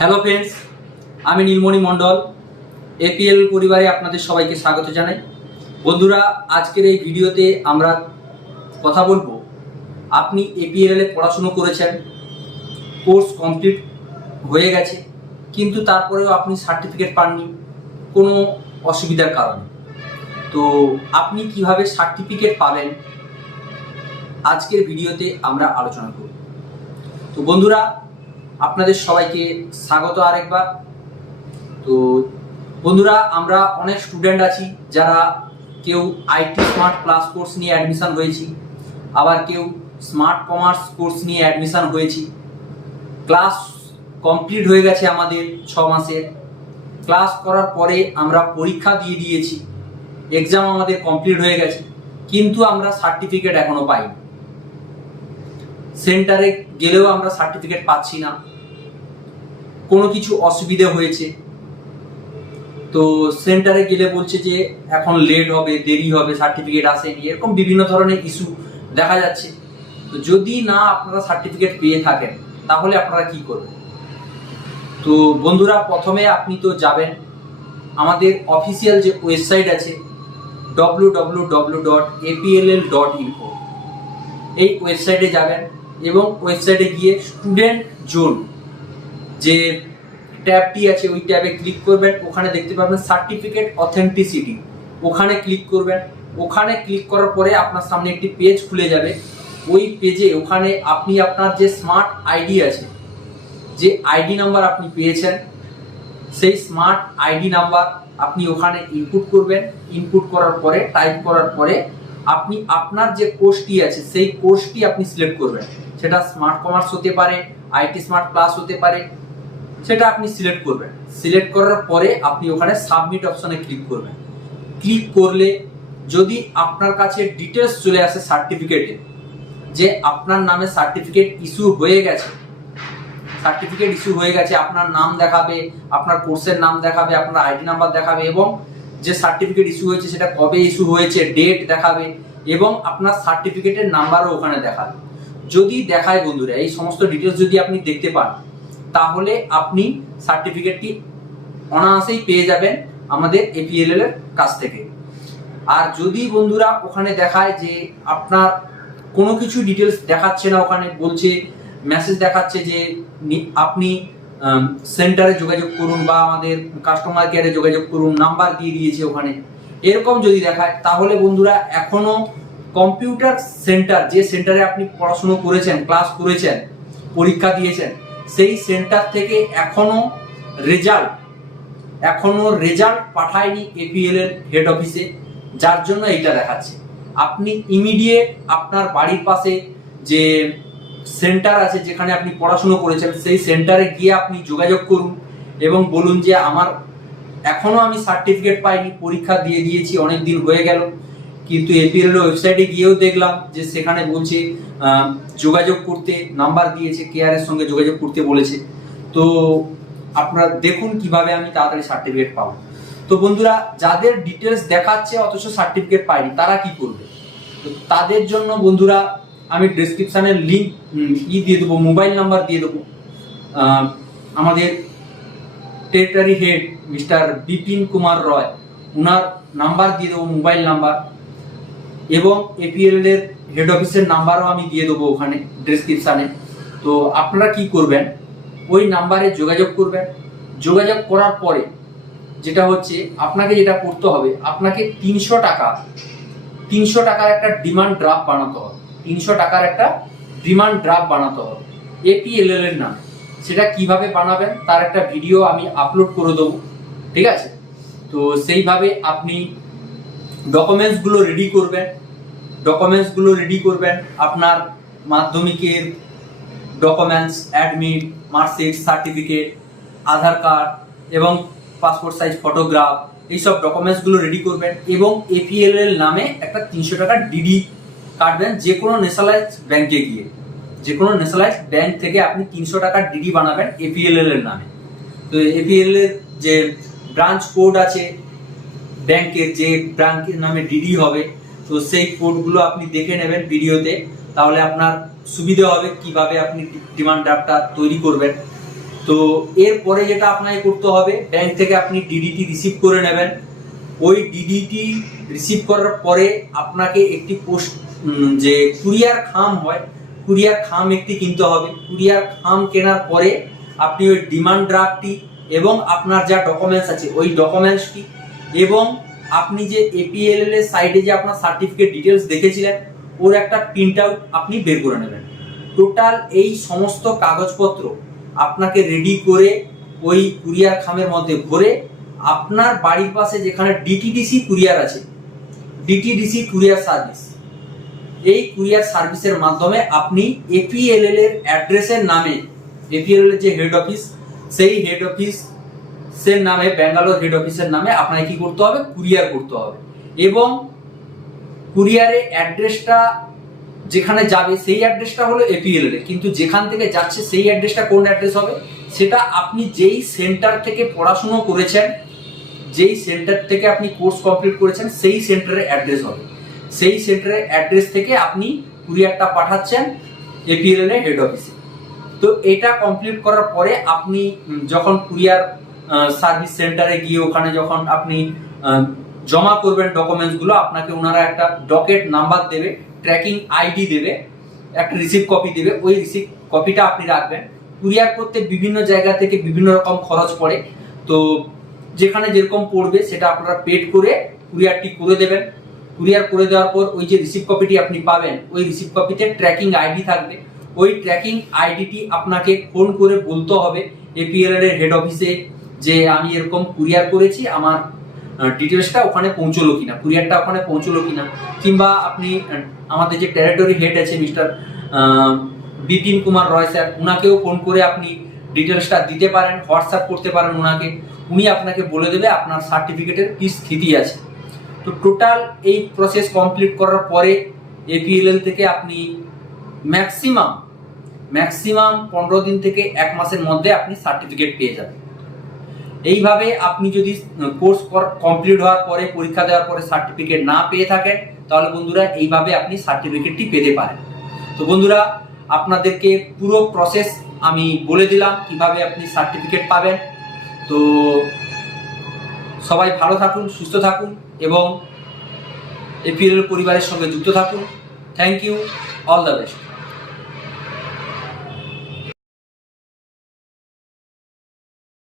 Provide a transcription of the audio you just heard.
Hello friends, আমি নীলমণি মণ্ডল APL পরিবারে আপনাদের সবাইকে স্বাগত জানাই। বন্ধুরা, আজকের এই ভিডিওতে আমরা কথা বলবো, আপনি এপিএল এ পড়াশুনো করেছেন, কোর্স কমপ্লিট হয়ে গেছে, কিন্তু তারপরেও আপনি সার্টিফিকেট পাননি কোনো অসুবিধার কারণে। তো আপনি কিভাবে সার্টিফিকেট পাবেন আজকের ভিডিওতে আমরা আলোচনা করব। তো বন্ধুরা, আপনাদের সবাইকে স্বাগত আরেকবার। তো বন্ধুরা, আমরা অনেক স্টুডেন্ট আছি যারা কেউ আইটি স্মার্ট প্লাস কোর্স নিয়ে অ্যাডমিশন হয়েছি, আবার কেউ স্মার্ট কমার্স কোর্স নিয়ে অ্যাডমিশন হয়েছি। ক্লাস কমপ্লিট হয়ে গেছে আমাদের 6 মাসের। ক্লাস করার পরে আমরা পরীক্ষা দিয়ে দিয়েছি, এক্সাম আমাদের কমপ্লিট হয়ে গেছে, কিন্তু আমরা সার্টিফিকেট এখনো পাইনি। সেন্টারে গেলেও আমরা সার্টিফিকেট পাচ্ছি না, কোনো কিছু অসুবিধা হয়েছে। তো সেন্টারে গেলে বলছে যে এখন লেট হবে, দেরি হবে, সার্টিফিকেট আসেনি, এরকম বিভিন্ন ধরনের ইস্যু দেখা যাচ্ছে। তো যদি না আপনারা সার্টিফিকেট পেয়ে থাকেন তাহলে আপনারা কি করবেন? তো বন্ধুরা, প্রথমে আপনি তো যাবেন আমাদের অফিসিয়াল যে ওয়েবসাইট আছে www.apll.info, এই ওয়েবসাইটে যাবেন এবং ওয়েবসাইটে গিয়ে স্টুডেন্ট জোন যে ট্যাবটি আছে ওই ট্যাবে ক্লিক করবেন। ওখানে দেখতে পাবেন সার্টিফিকেট অথেন্টিসিটি, ওখানে ক্লিক করবেন। ওখানে ক্লিক করার পরে আপনার সামনে একটি পেজ খুলে যাবে। ওই পেজে ওখানে আপনি আপনার যে স্মার্ট আইডি আছে, যে আইডি নাম্বার আপনি পেয়েছেন, সেই স্মার্ট আইডি নাম্বার আপনি ওখানে ইনপুট করবেন। ইনপুট করার পরে, টাইপ করার পরে আপনি আপনার যে কোর্সটি আছে সেই কোর্সটি আপনি সিলেক্ট করবেন। সেটা স্মার্ট কমার্স হতে পারে, আইটি স্মার্ট প্লাস হতে পারে, সেটা আপনি সিলেক্ট করবেন। সিলেক্ট করার পরে আপনি ওখানে সাবমিট অপশনে ক্লিক করবেন। ক্লিক করলে যদি আপনার কাছে ডিটেলস চলে আসে সার্টিফিকেটে, যে আপনার নামে সার্টিফিকেট ইস্যু হয়ে গেছে, সার্টিফিকেট ইস্যু হয়ে গেছে, আপনার নাম দেখাবে, আপনার কোর্সের নাম দেখাবে, আপনার আইডি নাম্বার দেখাবে, এবং যে সার্টিফিকেট ইস্যু হয়েছে সেটা কবে ইস্যু হয়েছে ডেট দেখাবে, এবং আপনার সার্টিফিকেটের নাম্বারও ওখানে দেখাবে। যদি দেখায় বন্ধুরা, এই সমস্ত ডিটেলস যদি আপনি দেখতে পান তাহলে আপনি সার্টিফিকেটটি অনায়াসেই পেয়ে যাবেন আমাদের এপিএল এর কাছ থেকে। আর যদি বন্ধুরা ওখানে দেখায় যে আপনার কোনো কিছু ডিটেলস দেখাচ্ছে না, ওখানে বলছে, মেসেজ দেখাচ্ছে যে আপনি সেন্টারে যোগাযোগ করুন বা আমাদের কাস্টমার কেয়ারে যোগাযোগ করুন, নাম্বার দিয়ে দিয়েছে ওখানে, এরকম যদি দেখায় তাহলে বন্ধুরা এখনো কম্পিউটার সেন্টার, যে সেন্টারে আপনি পড়াশুনো করেছেন, ক্লাস করেছেন, পরীক্ষা দিয়েছেন, সেই সেন্টার থেকে এখনো রেজাল্ট পাঠায়নি এপিএল এর হেড অফিসে, যার জন্য এটা দেখাচ্ছে। আপনি ইমিডিয়েট আপনার বাড়ির পাশে যে সেন্টার আছে যেখানে আপনি পড়াশুনো করেছেন সেই সেন্টারে গিয়ে আপনি যোগাযোগ করুন এবং বলুন যে আমার এখনো আমি সার্টিফিকেট পাইনি, পরীক্ষা দিয়ে দিয়েছি, অনেক দিন হয়ে গেল, কিন্তু এপিএল এর ওয়েবসাইটে গিয়েও দেখলাম যে সেখানে বলছে যোগাযোগ করতে, নাম্বার দিয়েছে, কেয়ারের সঙ্গে যোগাযোগ করতে বলেছে। তো আপনারা দেখুন কিভাবে আমি তাড়াতাড়ি সার্টিফিকেট পাবো। তো বন্ধুরা, যাদের ডিটেলস দেখাচ্ছে অথচ সার্টিফিকেট পাইনি তারা কি করবে? তো তাদের জন্য বন্ধুরা আমি ডেসক্রিপশনের লিঙ্ক দিয়ে দেবো, মোবাইল নাম্বার দিয়ে দেবো। আমাদের territory head mister Bipin Kumar Roy, ওনার নাম্বার দিয়ে দেবো, মোবাইল নাম্বার, এবং এপিএল এর হেড অফিসের নাম্বারও আমি দিয়ে দেবো ওখানে ডেসক্রিপশানে। তো আপনারা কি করবেন, ওই নাম্বারে যোগাযোগ করবেন। যোগাযোগ করার পরে যেটা হচ্ছে, আপনাকে যেটা করতে হবে, আপনাকে 300 টাকার একটা ডিমান্ড ড্রাফট বানাতে হবে। 300 টাকার একটা ডিমান্ড ড্রাফট বানাতে হবে এপিএল এর নামে। সেটা কিভাবে বানাবেন তার একটা ভিডিও আমি আপলোড করে দেবো, ঠিক আছে? তো সেইভাবে আপনি ডকুমেন্টসগুলো রেডি করবেন। আপনার মাধ্যমিকের ডকুমেন্টস, অ্যাডমিট, মার্কশিট, সার্টিফিকেট, আধার কার্ড এবং পাসপোর্ট সাইজ ফটোগ্রাফ, এইসব ডকুমেন্টসগুলো রেডি করবেন এবং এপিএল এর নামে একটা 300 টাকার ডিডি কাটবেন। যে কোনো ন্যাশনালাইজ ব্যাংকে গিয়ে, যে কোনো ন্যাশনালাইজ ব্যাংক থেকে আপনি 300 টাকার ডিডি বানাবেন এপিএল এর নামে। তো এপিএল এর যে ব্রাঞ্চ কোড আছে ব্যাংকের, যে ব্যাংকের নামে ডিডি হবে, তো সেই কোডগুলো আপনি দেখে নেবেন ভিডিওতে, তাহলে আপনার সুবিধা হবে কিভাবে আপনি ডিমান্ড ড্রাফটটা তৈরি করবেন। তো এরপরে যেটা আপনাকে করতে হবে, ব্যাংক থেকে আপনি ডিডিটি রিসিভ করে নেবেন। ওই ডিডিটি রিসিভ করার পরে আপনাকে একটি যে কুরিয়ার খাম হয়, কুরিয়ার খাম একটি কিনতে হবে। কুরিয়ার খাম কেনার পরে আপনি ওই ডিমান্ড ড্রাফটটি এবং আপনার যা ডকুমেন্টস আছে ওই ডকুমেন্টসটি এবং আপনি যে এপিএলএল এর সাইডে যে আপনার সার্টিফিকেট ডিটেলস দেখেছিলেন ওর একটা প্রিন্ট আউট আপনি বের করে নেবেন। টোটাল এই সমস্ত কাগজপত্র আপনাকে রেডি করে ওই কুরিয়ার খামের মধ্যে ভরে আপনার বাড়ির পাশে যেখানে ডিটিডিসি কুরিয়ার আছে, ডিটিডিসি কুরিয়ার সার্ভিস, এই কুরিয়ার সার্ভিসের মাধ্যমে আপনি এপিএলএল এর অ্যাড্রেসের নামে, এপিএলএল এর যে হেড অফিস সেই হেড অফিসের নামে, ব্যাঙ্গালোর হেড অফিসের নামে আপনাকে কি করতে হবে, কুরিয়ার করতে হবে। এবং কুরিয়ারের অ্যাড্রেসটা যেখানে যাবে সেই অ্যাড্রেসটা হলো এপিএলএল এর, কিন্তু যেখান থেকে যাচ্ছে সেই অ্যাড্রেসটা কোন অ্যাড্রেস হবে, সেটা আপনি যেই সেন্টার থেকে পড়াশুনো করেছেন, যেই সেন্টার থেকে আপনি কোর্স কমপ্লিট করেছেন সেই সেন্টারের অ্যাড্রেস হবে। সেই সেন্টারের অ্যাড্রেস থেকে আপনি কুরিয়ারটা পাঠাচ্ছেন এপিএলএল এর হেড অফিসে। তো এটা কমপ্লিট করার পরে আপনি যখন কুরিয়ার সার্ভিস সেন্টারে গিয়ে ওখানে যখন আপনি জমা করবেন ডকুমেন্টসগুলো, আপনাকে ওনারা একটা ডকেট নাম্বার দেবে, ট্র্যাকিং আইডি দেবে, একটা রিসিপ্ট কপি দেবে। ওই রিসিপ্ট কপিটা আপনি রাখবেন। কুরিয়ার করতে বিভিন্ন জায়গা থেকে বিভিন্ন রকম খরচ পড়ে, তো যেখানে যেরকম পড়বে সেটা আপনারা পেড করে কুরিয়ারটি করে দেবেন। কুরিয়ার করে দেওয়ার পর ওই যে রিসিপ্ট কপিটি আপনি পাবেন, ওই রিসিপ্ট কপিতে ট্র্যাকিং আইডি থাকবে। ওই ট্র্যাকিং আইডিটি আপনাকে ফোন করে বলতে হবে এপিএলএল এর হেড অফিসে যে আমি এরকম কুরিয়ার করেছি, আমার ডিটেলসটা ওখানে পৌঁছলো কিনা, কুরিয়ারটা ওখানে পৌঁছলো কিনা। কিংবা আপনি আমাদের যে টেরিটরি হেড আছে মিস্টার বিপিন কুমার রয় স্যার, ওনাকেও ফোন করে আপনি ডিটেলসটা দিতে পারেন, হোয়াটসঅ্যাপ করতে পারেন ওনাকে, উনি আপনাকে বলে দেবে আপনার সার্টিফিকেটের কি স্থিতি আছে। তো টোটাল এই প্রসেস কমপ্লিট করার পরে এপিএলএল থেকে আপনি ম্যাক্সিমাম 15 দিন থেকে 1 মাসের মধ্যে আপনি সার্টিফিকেট পেয়ে যাবেন। এইভাবে আপনি যদি কোর্স কমপ্লিট হওয়ার পরে, পরীক্ষা দেওয়ার পরে সার্টিফিকেট না পেয়ে থাকেন, তাহলে বন্ধুরা এইভাবে আপনি সার্টিফিকেটটি পেতে পারেন। তো বন্ধুরা, আপনাদেরকে পুরো প্রসেস আমি বলে দিলাম কিভাবে আপনি সার্টিফিকেট পাবেন। তো সবাই ভালো থাকুন, সুস্থ থাকুন এবং এপিএলএল পরিবারের সঙ্গে যুক্ত থাকুন। Thank you, all the best.